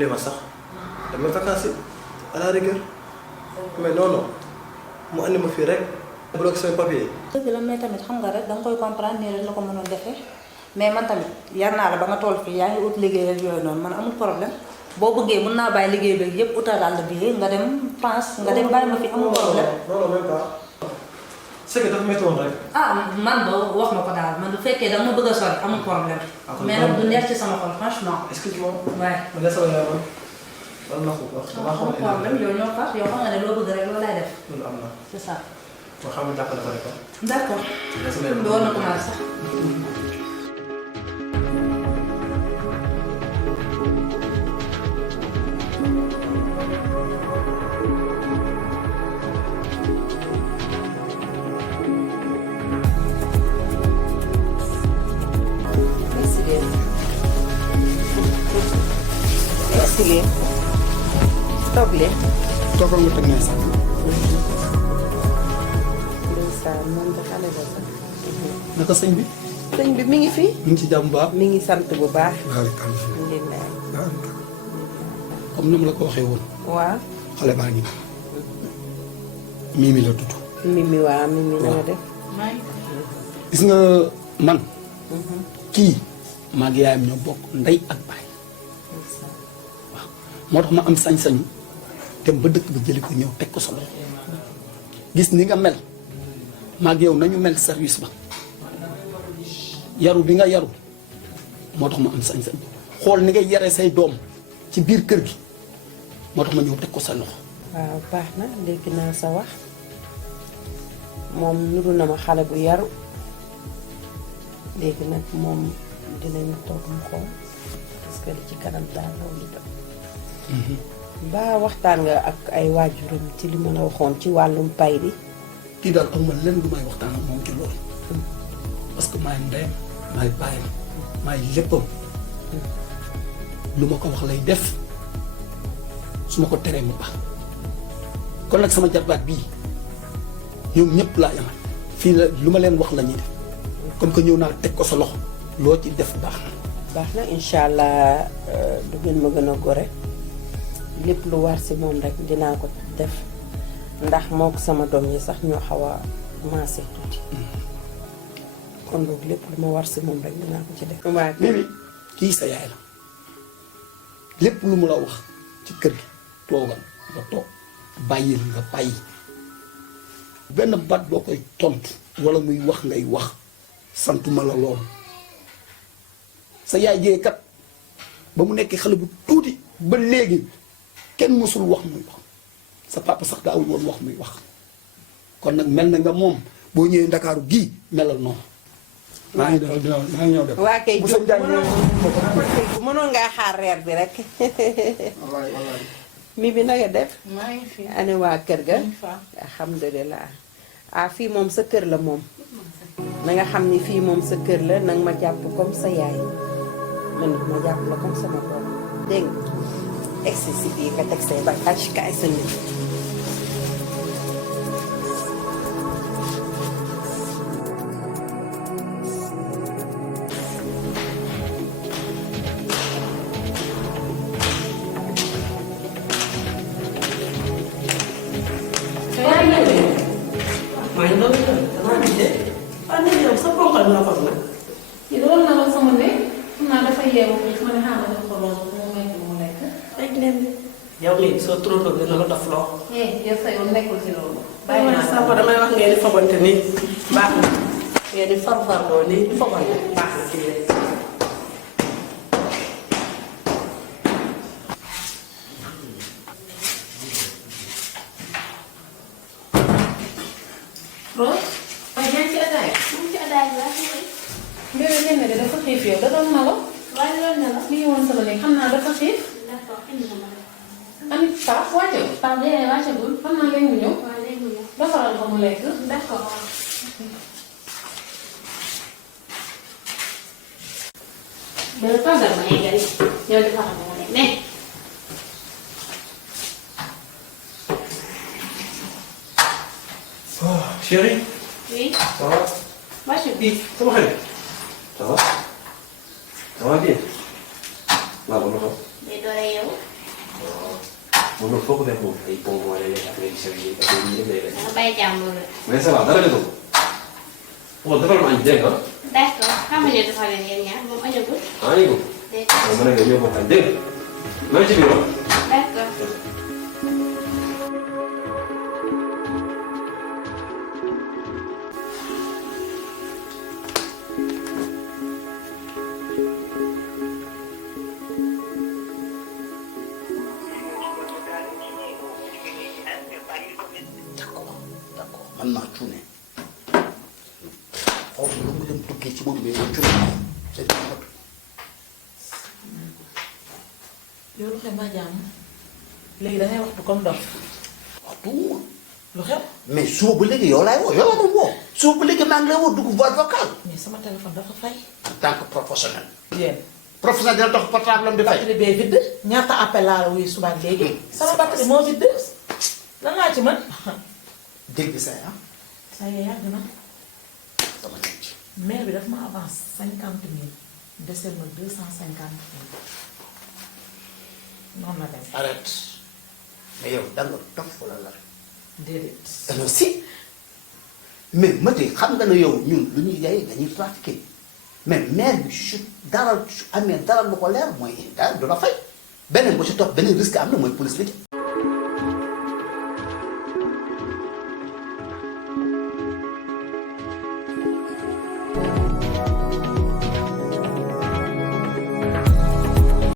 ne ma sax dama vacances à la rigueur mais non mu andi ma fii rek bloqué sama papier. dëgg la mais tamit xam nga rek danga koy comprendre nii rek la ko mënoon defee mais man tamit yar naa la ba nga toll fii yaa ngi ut liggéey ak yooyu noonu man amul problème boo bëggee mën naa bàyyi liggéey beeg yëpp utal la billet nga dem France nga dem bàyyi ma fi amul problème. non même pas c'est que dafa métti woon rek. ah man ba wax ma ko daal man bu fekkee danga ma bëgg a sori amul problème. mais nag du neex ci sama xol franchement. excuse-moi. waaye. ma des sama yaay man. wala na ko wax damaa xaw a. amul problème yow ñoo far yow xam nga ne loo bëgg rek loolu laay def. loolu am na. c'est ça. ma xam ne jàppale ko rek. d'accord. des war na commencer sax. Sige. Toog leen. toogal nga teg nee sax. ndeysaan moom de xale ba sax. naka sëñ bi. sëñ bi mi ngi fi. mu ngi ci jàmm bu baax. mi ngi sant bu baax. alhamdulilah. comme ni ma la ko waxee woon. waaw. xale baa ngi Mimi la tudd. Mimi waaw Mimi na nga def. gis nga man. kii maa ngi yaayam ñoo bokk ndey ak baay. moo tax ma am sañ-sañu dem ba dëkk bi jëli ko ñëw teg ko sa loxo gis ni nga mel maag yow nañu mel service ba yaru bi nga yaru moo tax ma am sañ-sañ xool ni ngay yare say doom ci biir kër gi moo tax ma ñëw teg ko sa loxo. waaw baax na dégg naa sa wax moom nuru na ma xale bu yaru léegi nag moom dinañu toog mu xool parce que li ci kanam daal loolu itam. ba waxtaan nga ak ay waajuram ci li ma la waxoon ci wàllum pay bi. kii daal amuma lenn lu may waxtaan ak moom ci loolu parce que maay ndeyam maay bàyyam maay léppam lu ma ko wax lay def su ma ko teree mu baax kon nag sama jarbaat bii ñoom ñëpp laa yamal fii la lu ma leen wax la ñuy def comme que ñëw naa teg ko sa loxo loo ci def baax na. baax na incha allah du ngeen ma gën a gore lépp lu war si moom rek dinaa ko def ndax moo ko sama doom yi sax ñoo xaw a maase tuuti kon boog lépp lu ma war si moom rek dinaa ko ci def. waaw Mimi kii sa yaay la lépp lu mu la wax ci kër gi toogal nga toog bàyyil nga bàyyi benn baat boo koy tontu wala muy wax ngay wax santuma la lool sa yaay jee kat ba mu nekk xale bu tuuti ba léegi kenn mësul wax muy wax sa papa sax daawul woon wax muy wax kon nag mel na nga moom boo ñëwee ndakaaru gii melal noonu. maa ngi ñëw def. waa kay bu sa njaay mënoon ngaa xaar reer bi rek. mi bi na nga def. maa ngi fi. ane waa kër ga. alhamdulilah. ah fii moom sa kër la moom. na nga xam ni fii moom sa kër la nanga ma jàpp comme sa yaay. man ma jàpp la comme sama doom. dégg nga. egsi si bii nga teg say bagage kaay sa nit. maa ngi doon damaa gisee ah nee yow sa bokkal na ko nag. yi doon na la sama ne xam naa dafa yeewu bi ma ne xaaral ma ko lool mu nekk mu lekk. rek leen yow mii soo trop dina la dof loo. yow sa yoon nekkul si loolu. bàyyi naa sama damay wax ngeen di fabante nii baax na ngeen di farfarloo nii di fabante baax na ci yéen. Rose. waaye yaa ngi ci ataaya. mu ngi ci ataaya bi laa fi mbéy mi nee na dafa xiif yow da doon nalaw. waaye loolu ne la. mi ngi woon sama léegi xam naa dafa xiif. d'accord indi na ma la. amit Pape wàcce ko. Pape déedéet wàccagul. xam naa léegi mu ñëw. waaw léegi mu ñëw. defaral ko mu lekk. d'accord waaw. dara toogal ma eggali yow defaral ko mu lekk mais. oh chérie. oui. ça va. wàccagul. sama xarit. ça va. ça va bien. waaw ba ma xam. day doole yow. moom nag foo ko fekk moom ay pont moo lay nekk affaire yu sew yi affaire yi yëpp lay def. nga bàyyi jàmbur la. mais ça va dara desul. bon defal ma añ dégg nga. d'accord xam nga ne dafa leen yéen ñaar moom añagul. ah ñu ko. dégg waaw mën nga ñëw bokk añ dégg nga. maa ngi ci biir wax. d'accord. d'accord man maa cuune foofu lu mu dem tukkee ci moom mais yow cuune ko c'est tout. yow lu xew mbaa jàmm léegi dangay waxtu comme dof waxtu lu xew mais suba ba léegi yow laay woo yow la doon woo suba ba léegi maa ngi lay woo dugg voie vocale mais sama téléphone dafa fay. en tant que professionnel. yéen professionnel dina dox portable am di fay. batterie bee vide ñaata appel laa la wuyu suba ak léegi. sama batterie moo vide lan laa ci mën. dégg sa ah saa yee yàgg na. sama nit. maire bi daf ma avance 50 000 desel ma 250 000 noonu la dem. arrête mais yow da nga dof wala la rek. déedéet. alors si mais Mati xam nga ne yow ñun lu ñuy jaay dañuy pratiquer mais maire bi su dara su amee dara lu ko leer mooy daal du la fay beneen bu ci topp beneen risque am na mooy police la ci.